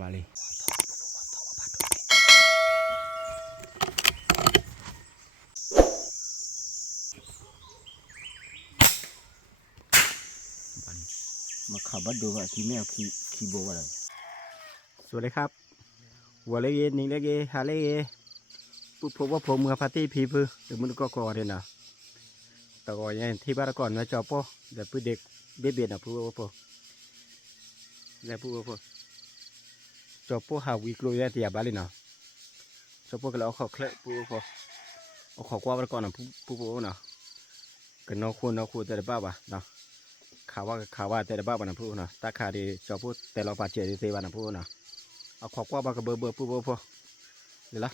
บาลีมาขับบัดดูว่าขี้แมวขี้โบอะไรสวัสดีครับวัวเล็กนี่เล็กหาเล็กปุ๊บพบว่าผมเมื่อพาร์ตี้พีพื้นเดี๋ยวมันก็ก่อเลยนะแต่ก่อนยังที่บ้านก่อนนะจอปอเดี๋ยวพื้นเด็กเบี้ยนะปุ๊บว่าปอแล้วปุ๊บว่าปอจอปอหาวิกโลยที่ยาบาลีนะจอปอก็แล้วเอาขอเคละปุ๊บว่าปอเอาขอกว่าบ้านก่อนนะปุ๊บว่านะกันนอกคูแต่ละบ้าบ่ะนะข่าวว่าแต่ละบ้าบ่ะนะปุ๊บนะตาขาดีจอปอแต่เราปาเจดีเทวานะปุ๊บนะเอาขอกว่าบ้านก็เบอร์ปุ๊บว่าปอเดี๋ยวละ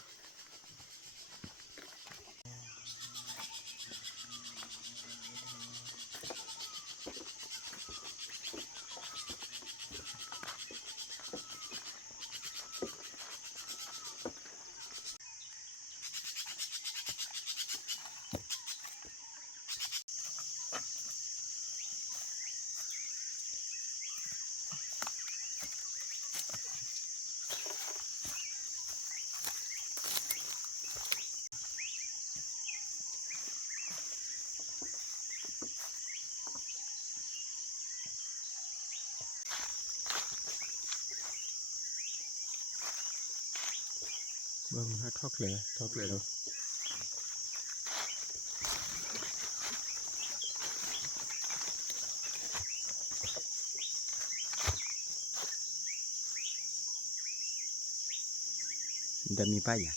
เบิ่งให้ทอกเลยเนาะจะมีป้ายอ่ะ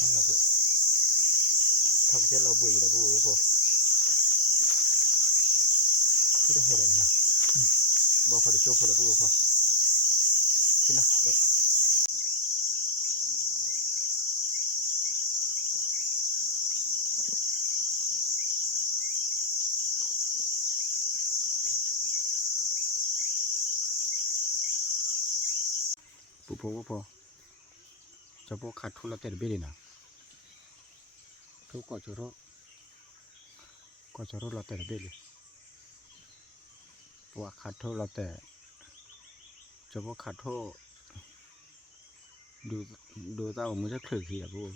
ว่าเราเบื่อทำเช่นเราเบื่อแล้วพูดที่เราเห็นอะไรนะบอกพอเดี๋ยวโชว์พอแล้วพูดพอที่น่ะเด็กปุ๊บพอจะพอขาดทุนเราแต่เบี้ยนะทุกก็จะรอเราแต่เบี้ยเลยว่าขาดทุนเราแต่จะพอขาดทุนดูตาผมมันจะคลื่นขี้อะพูด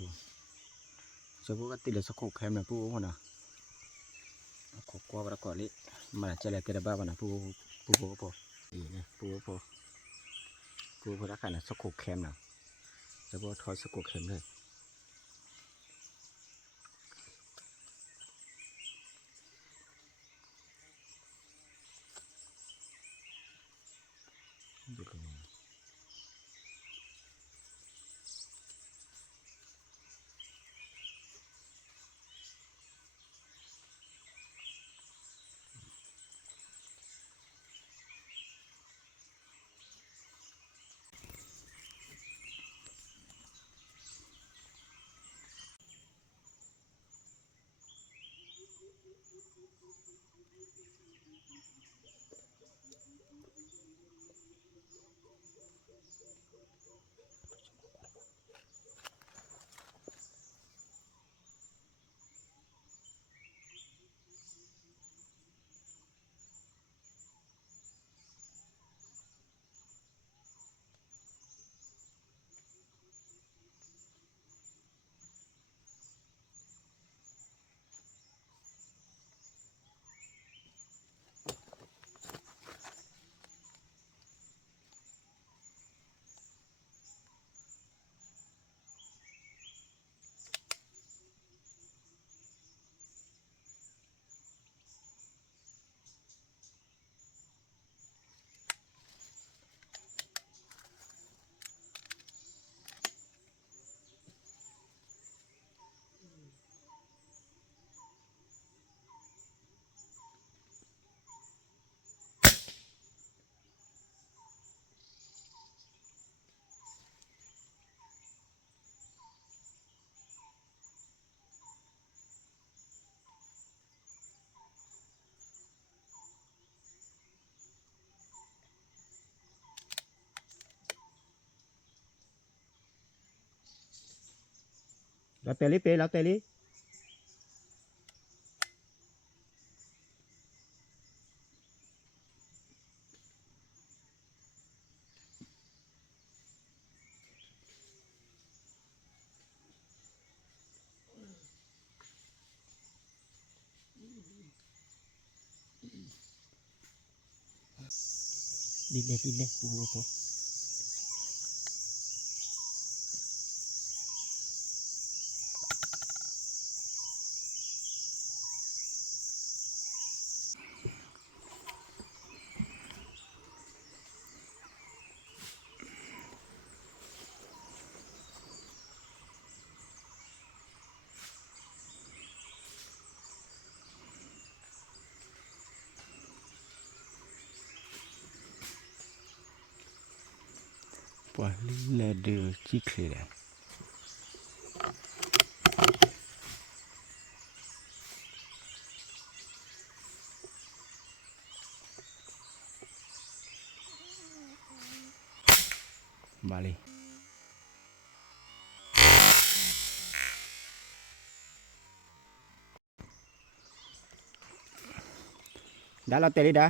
จะพอก็ติดเลยสักหกแคมนะพูดนะขอกว่าประกอบนี้มันจะอะไรแต่ละบ้านะพูดพอนี่นะพูดพอรักกันนะสักหกแคมนะจะพอทอดสักหกแคมเลยดูตรงนี้ เราเตลิเปเราเตลิดินเลยปูปวดลิ้นเดือดจิกเลยมาเลยดาเราเตลิดา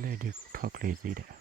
เลยดึกทอกเลยสิเด้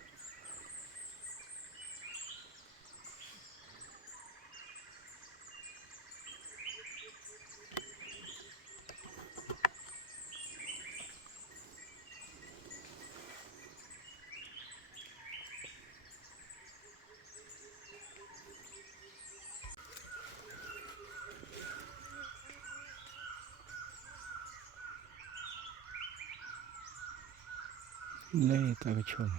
เลยท่านผู้ชม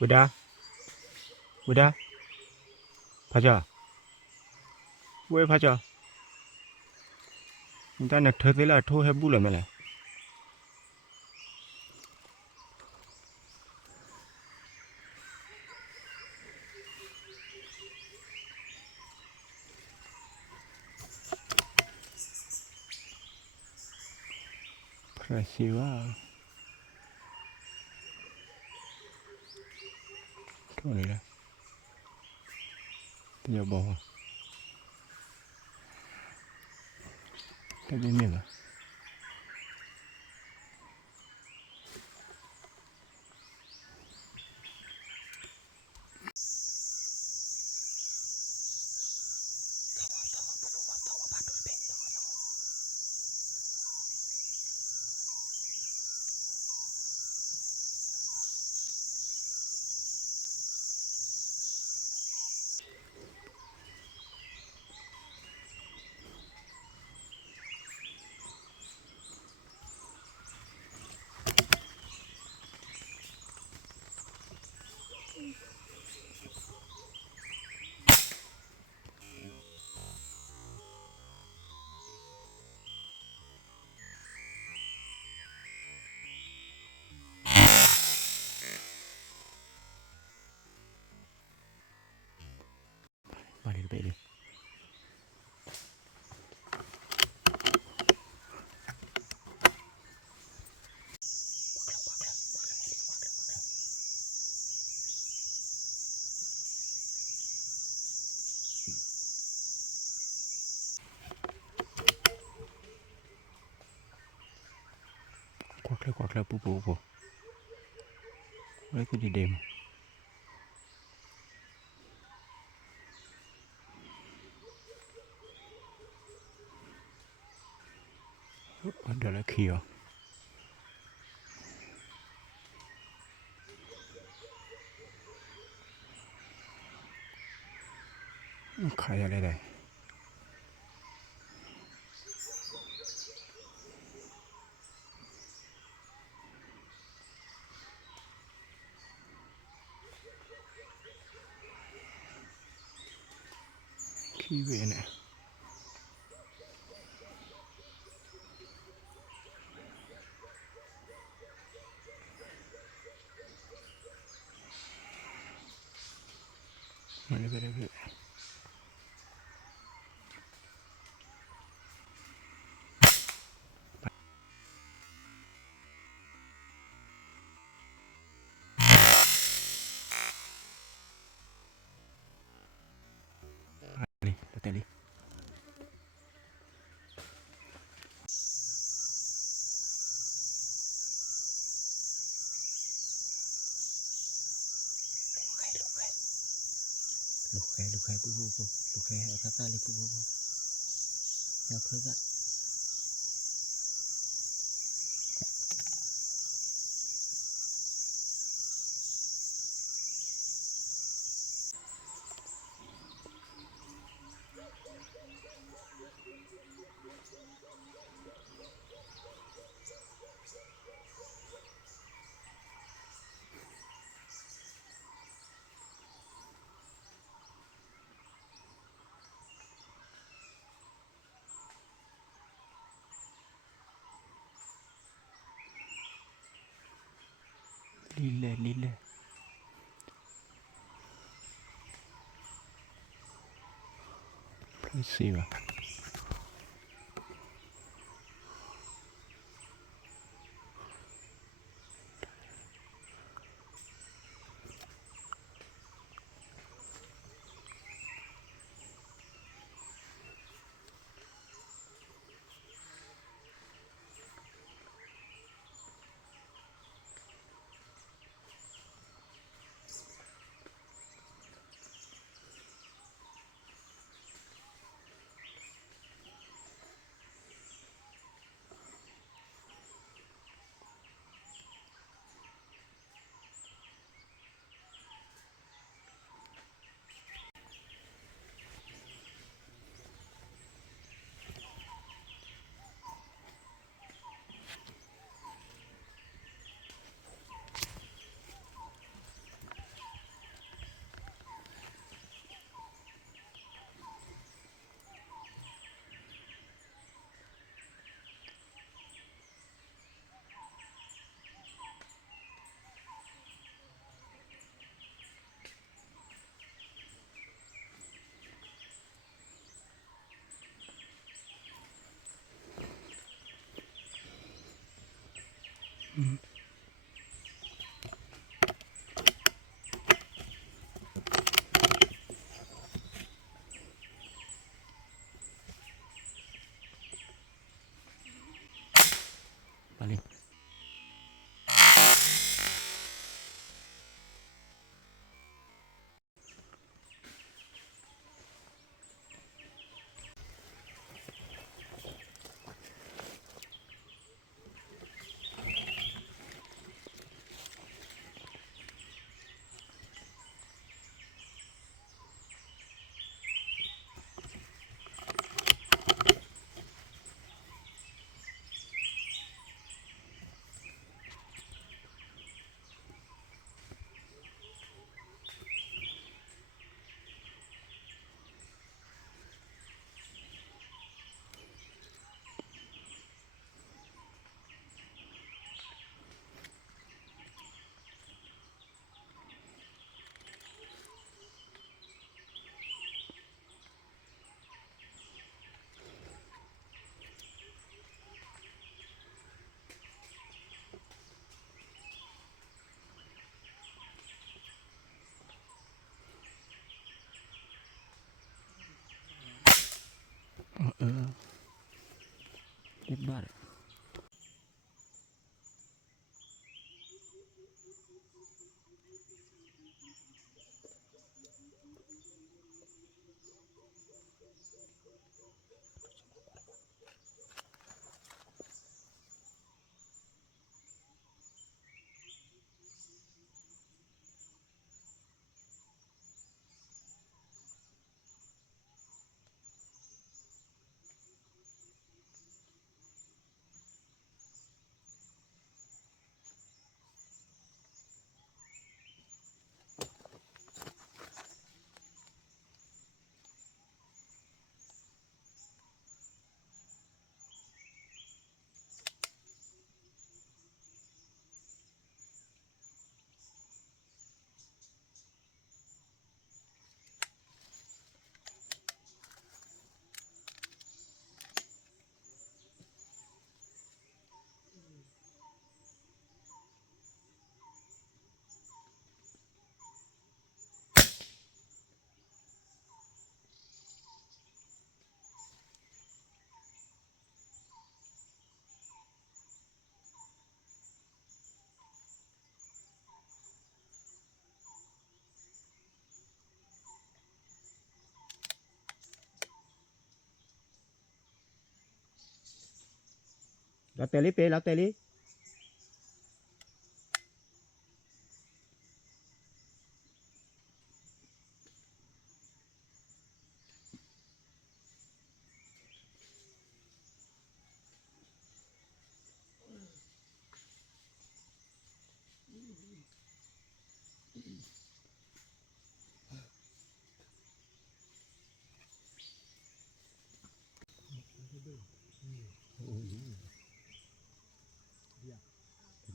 บุดาพระเจ้าเว้ยพระเจ้านี่ท่านนักเทศเลยโทษให้บุญเลยไหมล่ะพระศิวะโทษเลยนะอย่าบอกแต่ไม่มีหรอมาเลยไปเลยกวักแล้วปูอะไรก็ดีเดม ละเขียวใครอะไรได้ขี้เวเนี่ยมาเลยไปเลยไปเลยแล้วแต่เลยลูกใครปุ๊บปุ๊บลูกใครเอาตาตาเลยปุ๊บปุ๊บแล้วคือก็ลิ้นเลยพลอยสิวะ เราเตลิเปเราเตลิ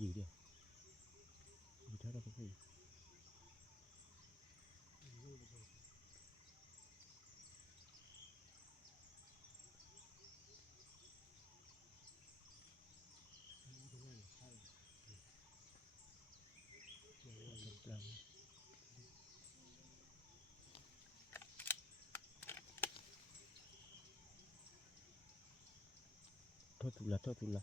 gì đi đi theo đó cái gì thôi tụi là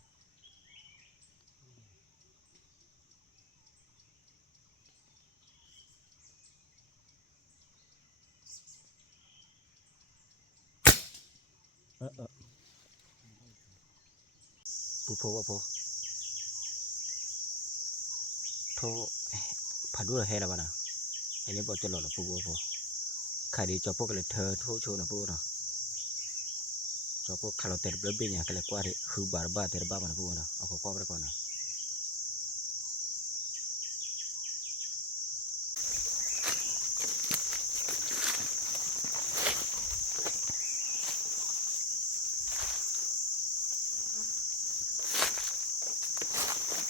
ปูโพว่าโพโทผัดด้วยให้ละบ้านะไอ้เนี่ยบอกจะหล่อละปูว่าโพใครดีจอพวกเลยเธอโทโชว์นะปูนะจอพวกคาร์ลเตอร์เบลบี้เนี่ยก็เลยกว่าดิคือบาร์บ้าเตอร์บ้ามันปูนะเอาข้อความไปก่อนนะ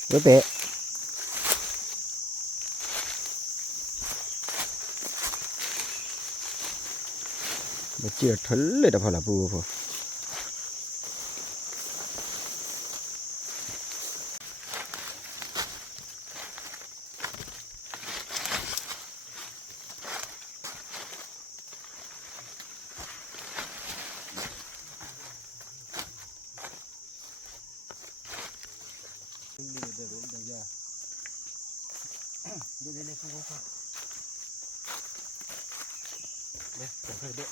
เดี๋ยวเตะมาเจียทะเลแต่พอละปูพอเดี๋ยวปูพอเดี๋ยวเคยเด็ก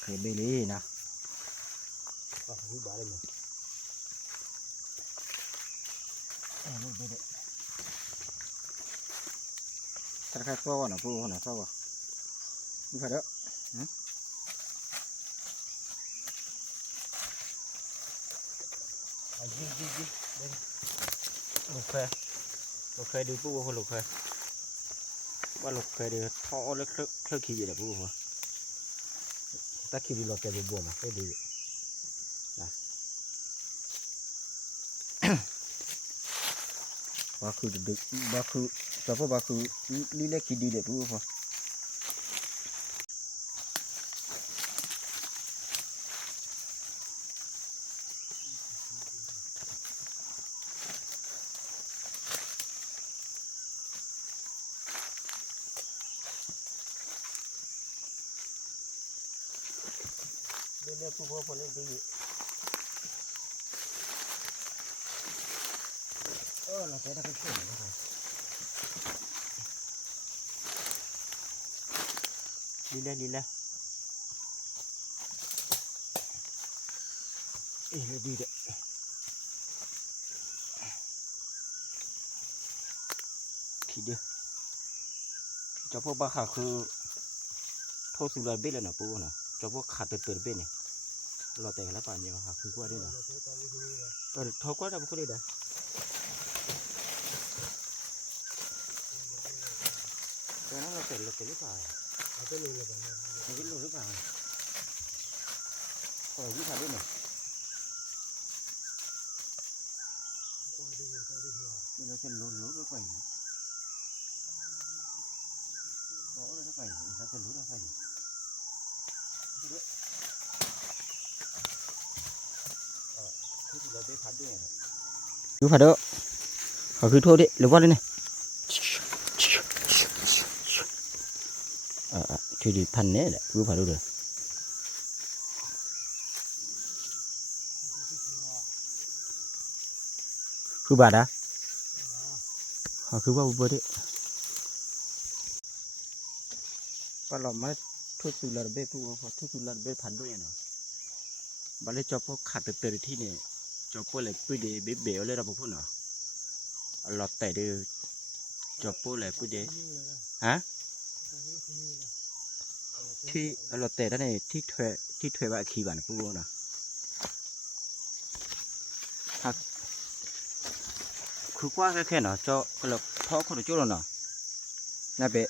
เคยเบลี่นะอ๋อคือบาร์เลยมั้งนี่เบลี่ถ้าใครฟ้านะปูนะฟ้าดูไปเด้อยิงลูกเคยดูปูว่าลูกเคยว่าลูกเคยดูท่อเล็กเคยขี่อยู่แต่ปูว่าถ้าขี่ดีรถจะบวมไม่ดีนะว่าคือดึกว่าคือสภาพว่าคือนี่เล็กขี่ดีเด็ดปูว่าเล่นปูว่าพอเล่นดีเราไปได้ก็ช่วยนะครับดีแล้วดีเด็ดขี้เดือจะพวกบ้าขาคือโทษสุดเลยเบ็ดเลยนะปูนะจะพวกขาดเตือนเบ็ดเนี่ยเราแต่งแล้วป่านนี้ค่ะคือว่าได้นะทอกว่าจะพูดได้เด้อแต่นั้นเราเต็มหรือเปล่าเราเต็มหรือเปล่ายี่สิบด้วยเนี่ยเราจะลุ้นหรือเปล่าบอกเลยถ้าไปเราจะลุ้นหรือเปล่าเราได้พัดด้วยดูพัดเด้อเขาคือโทษดิหรือว่าเนี่ยที่ดีพันเนี่ยแหละรู้พัดดูเลยคือบาดอะเขาคือว่าบุบดิปลาหลอมมาทุกสุดเลยเบ็ดทุกทุกสุดเลยเบ็ดพันด้วยเนาะ บัดเลยจอพวกขาดเตอที่นี่จอพวกเลยปุ้ยเดเบ๋เลยเราพูดเนาะหลอดแต่เดือจอพวกเลยปุ้ยเดฮะที่หลอดแต่ด้านในที่ถวยว่าขี้บ้านพูดเนาะคือว่าแค่เนาะจอก็เราท้อคนละจุดแล้วเนาะน่าเบะ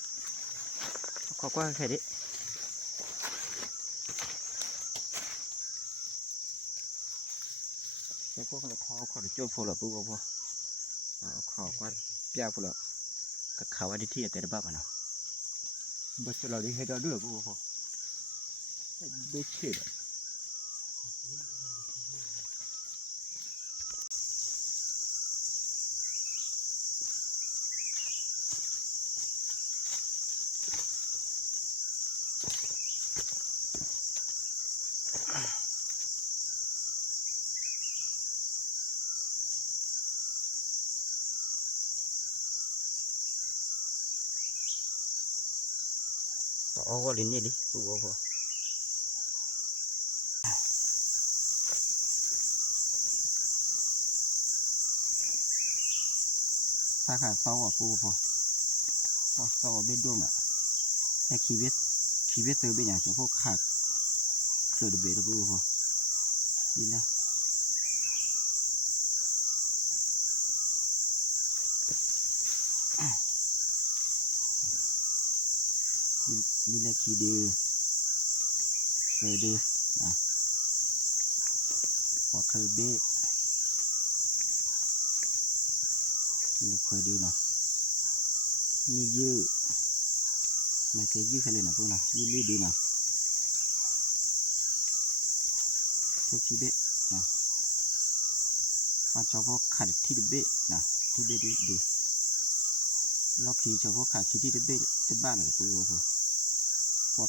ขอกว่าแค่นี้แล้วพวกเราท้อคนละจุดพวกเราปุ๊บพวกขอกว่าเปียพวกเรากับเขาว่าที่แต่ละบ้านเนาะบัดเราได้ให้เราด้วยปุ๊บพวกเบะเชื่อต่อว่าลิ้นนี่ดิปุ๊บพวกถ้าขาดเสาอ่ะปุ๊บพวกเสาเบ็ดด้วมอ่ะให้ชีวิตเติมไปอย่างเฉพาะขาดเคลื่อนเบ็ดแล้วปุ๊บพวกดินนะดินละขี้ดื้อเคยดื้อนะพอเคยเบ็ดลูกเคยดื้อเนาะนี่ยื้อไม่เคยยื้อใครเลยนะพวกนะยื้อลื้อดื้อนะพวกขี้เบ็ดนะว่าเฉพาะขาดที่เบ็ดนะที่เบ็ดดื้อล็อกขี้เฉพาะขาดที่เบ็ดที่บ้านเลยปุ๊บพวกกว่า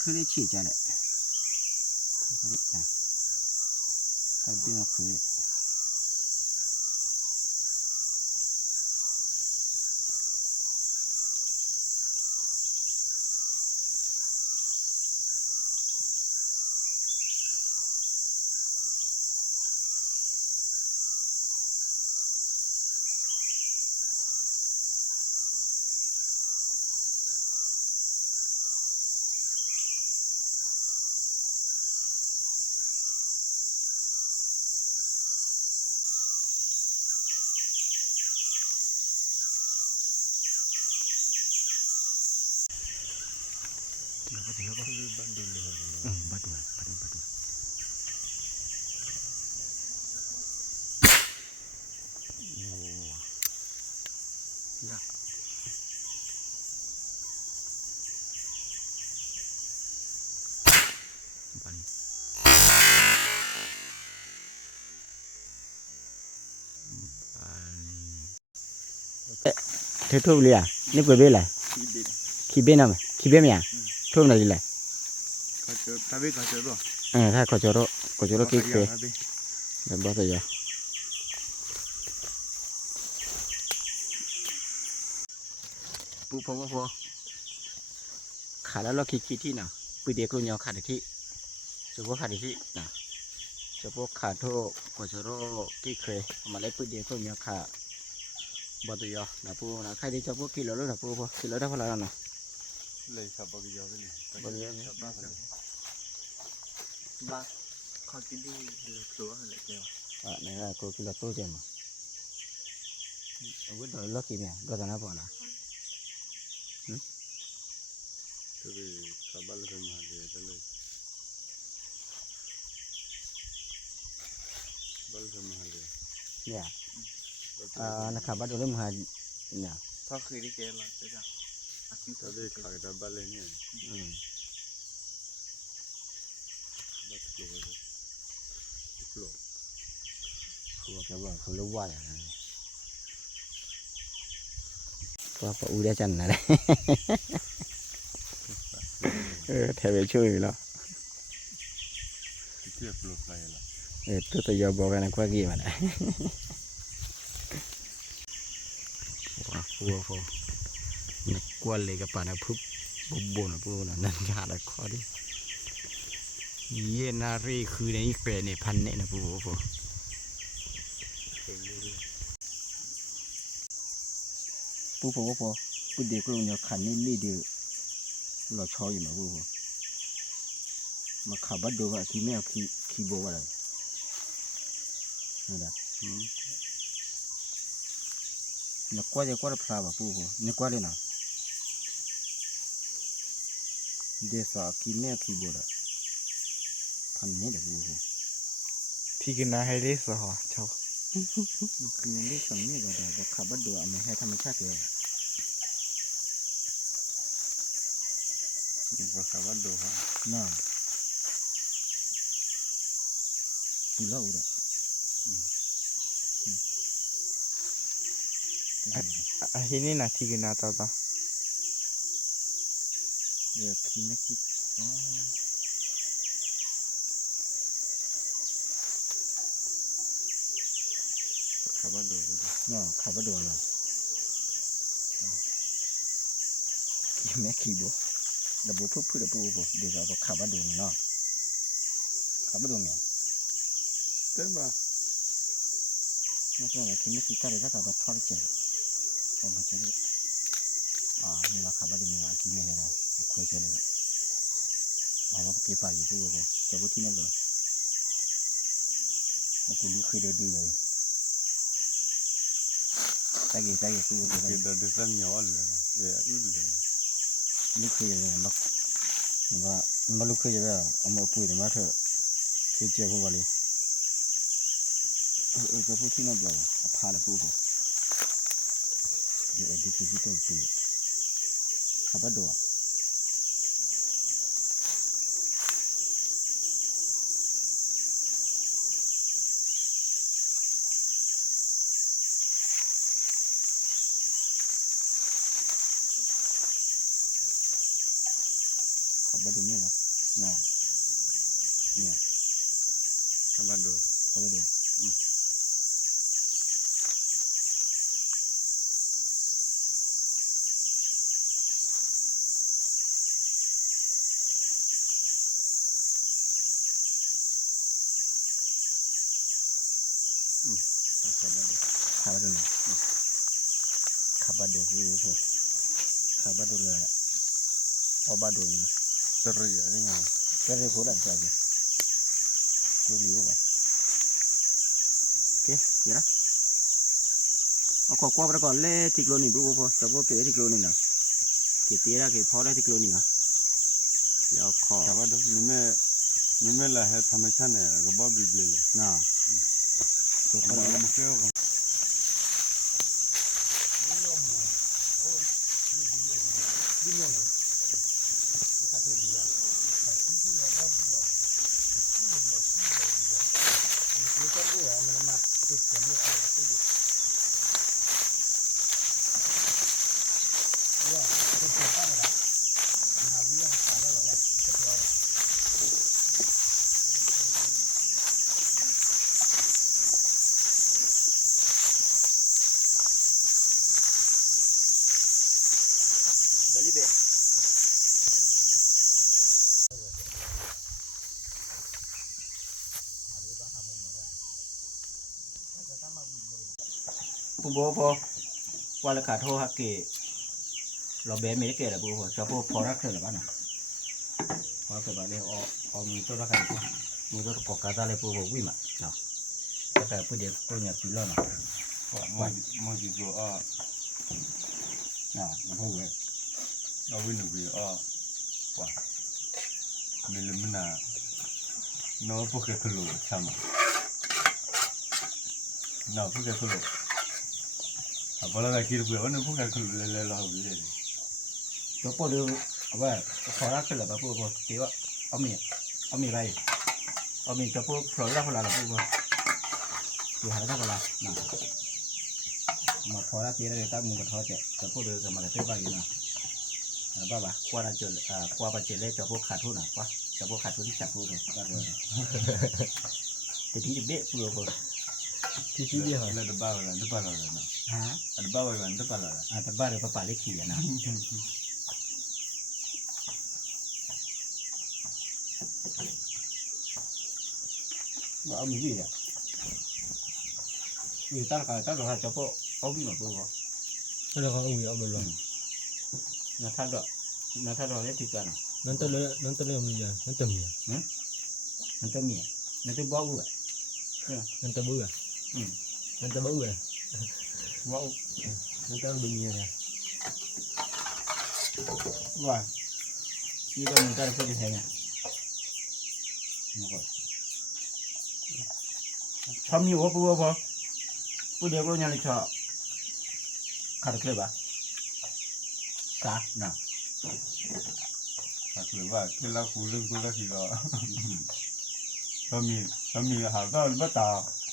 เคยได้ฉีดใจแหละก็ได้นะแต่เบี้ยเคยเดี๋ยวก็บ้านดุลเลยบ้านดุลโอ้ยะบ้านเธอทุบเลยอ่ะนี่เปิดเบลเลยขี้เบนอ่ะขี้เบนมั้ยทุบไหนเลยถ้าเบก็เจอป่ะถ้าก็เจอกี่เคยแบบบ้าตัวเปูพอขาแล้วเราขี้ที่น่ะปุยเด็กรุ่นยาวขาดที่เฉพาะขาดที่น่ะเฉพาะขาดโทก็เจอกี่เคยมาเลยปุยเด็กรุ่นยาวขาบ้าตัวยาวนะปูนะใครที่เฉพาะกิโลแล้วนะปูกิโลได้พอแล้วนะเลยสับบ้ากี่ยอกันนี่บ้าเยอะบ้าข้าวกินดีเลยตัวอะไรเดียวนี่ก็กูกิโลตัวเจ็บมั้งวุ้นเราล็อกกี่เนี่ยก็จะน่าพอนะตัวสับบ้าเลยมาเลยตัวเลยบ้าเลยมาเลยเนี่ยนะครับบ้านเราเริ่มหาเนี่ยถ้าเคยได้แก่ละจะตัวเลยขายดับบ้าเลยเนี่ยบ้าเกี่ยวกับโลกคือว่าแกว่าเขารู้ว่าอย่างนั้นก็พออุดจันนะเลยแถวไปช่วยแล้วเทียบโลกไปละตัวอยบอกกันนะกว่ากี่มันนะว้าวพอนักกวนเลยกับป่านะพุบบุบนะปูนะนั่นยาละข้อดิ เยนารีคือในอีกเป็นในพันเนี่ยนะปูปู เป็นเรื่อย ปูปูปูปูเด็กเราเนี่ยขันนี่ลีเดียเราชอบอยู่นะปูปูมาขับบัดดูว่าที่แม่ขี่โบว่าอะไรนี่แหละ นักกว่าจะกว่าพลาบปูปูนักกว่าเลยนะเดี๋ยวสักกี่แม่ขี่โบละพันเนี่ยเดี๋ยวปูปู ที่กินนะให้ได้สหชาว มันคือเรื่องสังเนี่ยก็ได้ว่าขับบัดดูเอามาให้ธรรมชาติเลย ๆภาษาวัดดูฮะ น่าปูเล่าเลย ที่นี่นะที่กินนะต่อ เดี๋ยวขี่ไม่ขี่อ๋อ ภาษาวัดดูก็ได้ น่าขับบัดดูละขี่แม่ขี่โบดับบูทุบพื้นดับปูปูเดี๋ยวเราก็ขับบัดดูเนาะขับบัดดูเนี่ย เต้นบ้า ไม่ใช่ว่าที่ไม่คิดอะไรถ้าเกิดว่าทอดเฉยก็ไม่ใช่เลยนี่เราขับมาดูนี่ว่ากี่เมตรนะคุยเฉยเลยว่าเก็บไปอยู่ตัวก็จะพูดที่นั่นเลยมันจะลื้อคือเดือดเลยใจเย็นตัวก็ คือเดินเส้นย้อนเลยอึดเลย ลื้อคือเลยมันลื้อคือจะแบบเอามาปุ๋ยแต่มาเถอะคือเจ้าพวกอะไรจะพูดที่นั่นเลยพาเลยพูดก็เดี๋ยวดีคือที่ต้องปุ๋ยขับมาดูขับมาดูนี่นะน่าเนี่ย ภาษาวัดดู ขับมาดูภาษาวัดดู ขับมาดูนะขับมาดูคือพวกขับมาดูเลยเอามาดูนะ ตรีอะไรเงี้ย ก็เลยพูดอะไรกันดูรีวิวป่ะโอเคเดี๋ยวนะเอาขอไปก่อนเลยที่กลนี่ดูพอจะพอเกี่ยวที่กลนี่นะเกี่ยวที่ละเกี่ยวพอได้ที่กลนี่นะแล้วขอ ภาษาวัดดูไม่ละให้ธรรมชาติเนี่ยก็บ้าบิบเลย น่ะตัว มั ก็ นไม่เกี่ยวกับ บริเวณปุ๊บพอว่าราคาเท่าฮักเกเราแบนไม่ได้เกล้ละปุ๊บพอจะพอพอรักเธอหรือเปล่านะพอเกิดมาเลยเอามีตัวราคาปุ๊บมีตัวกอกาตาเลยปุ๊บวิ่งมาเนาะแต่ปุ๊บเดี๋ยวก็เนี่ยปีแล้วเนาะ มันจะตัวมันพูดเลย เอาวิ่งหนีว่ามีลมน่ะน้องพวกแกขลุ่ยใช่ไหมน้องพวกแกขลุ่ยพอเราได้คิดเผื่อว่าน้องพวกแกขลุ่ยเลยเราวิ่งเลย ตัวปุ๊บเดี๋ยวเอาไว้พอรักเธอหรือเปล่าปุ๊บพอเดี๋ยวเอามีอะไรเอามีตัวปุ๊บพอรักเธอหรือเปล่าปุ๊บตัวหาได้เปล่านะมาพอรักเดี๋ยวเราตั้งมือกับท้อเจ๊ตัวปุ๊บเดี๋ยวจะมาเตะบ้าอยู่นะบ้าบ้ากว่าเราจะกว่าปัจเจเลยจะพวกขาดทุนอ่ะกว่าจะพวกขาดทุนที่จับปุ๊บบ้าเลยแต่ที่จะเบี้ยปุ๊บที่ชี้เดียว แล้วดับบ้าอะไรดับบ้าอะไรนะ ฮะ ดับบ้าอะไรดับบ้าอะไร แต่บ้าเดี๋ยวป้าเล็กขี่นะ ว่าเอามีวิอ่ะอยู่ตั้งแต่ตั้งแต่เฉพาะเอามีมาปุ๊บ cái đó không người ông mình rồi นาท่าดอกนาท่าดอกเล็กที่กัน nó tới lấy ông bây giờ nó từng giờ มันจะมีมันจะบอกว่า nó tới bữa nó tới bữa rồi ว่า nó tới bên nhiều nè ว่าที่ก็มันจะพูดยังไงทำอยู่ว่าปุ๊บว่าปุ๊บเดี๋ยวเราเนี่ยเลยชอบขาดเคล็ดป่ะกาน่ะ ถ้าคือว่าที่เราคุยเรื่องคุยแล้วคือก็ถ้ามีหาก็ไม่ต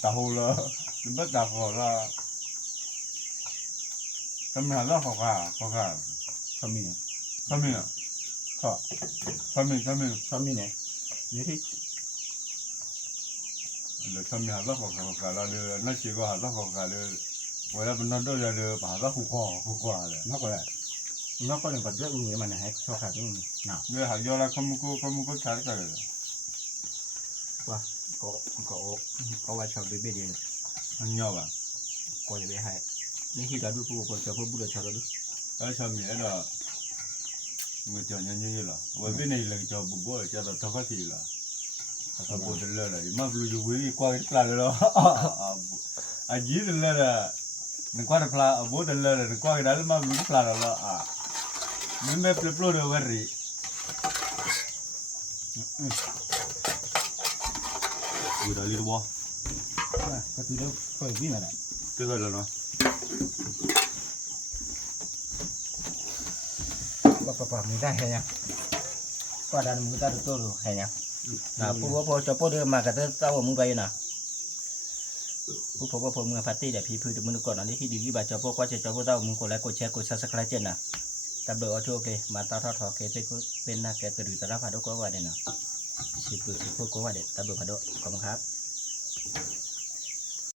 าหูเลยไม่ตาหัวละถ้ามีหาแล้วเขาค่ะ ทำมี ถ้ามีอ่ะ ก็ ถ้ามี ทำมีไหนอยู่ที่ เดี๋ยวถ้ามีหาแล้วเขาค่ะเราเดินนั่นคือว่าหาแล้วเขาค่ะเลยเวลาเป็นนั่นด้วยเดินหาแล้วคู่คอเลย มากกว่าnó có những vật rất nhiều mà này cho cả cái nào เนี่ยหายอแล้วเขามุกใช้กันเลย qua có vai trò bên bên đi มันยอบ่ะ coi về hay nên khi đã đu phụ còn cho phụ bữa cho đó đi แล้วชาวเมียเราเงินจอดยังยืดหรอวันนี้ในเรื่องจอบุบจะเราทำก็ทีละถ้าบุบเดินเลยมาบลูยูวีกว่าอีกปลาเลยหรออาจีเดินเลยนึกว่าปลาบุบเดินเลยนึกว่าได้มาบลูปลาเลยอ่ะมันไม่เปรี้ยวเลยวันนี้ดูได้หรือเปล่า cái thứ đó phải biết là ก็เคยแล้วเนาะ bà mình ra hay nha qua đàn mình ra được tôi được hay nha nào phụ cho phụ đưa mà cái thứ tao muốn vậy nè phụ mình party để phi được mình còn nói khi đi bà cho phụ qua cho phụ tao mình còn lại còn share còn subscribe trên nè tập đội ở chỗ ok mà tao thọ cái cái bên là cái từ từ tao ra phải đâu có vào đây nè chỉ phụ có vào để tập đội phải đâu còn khác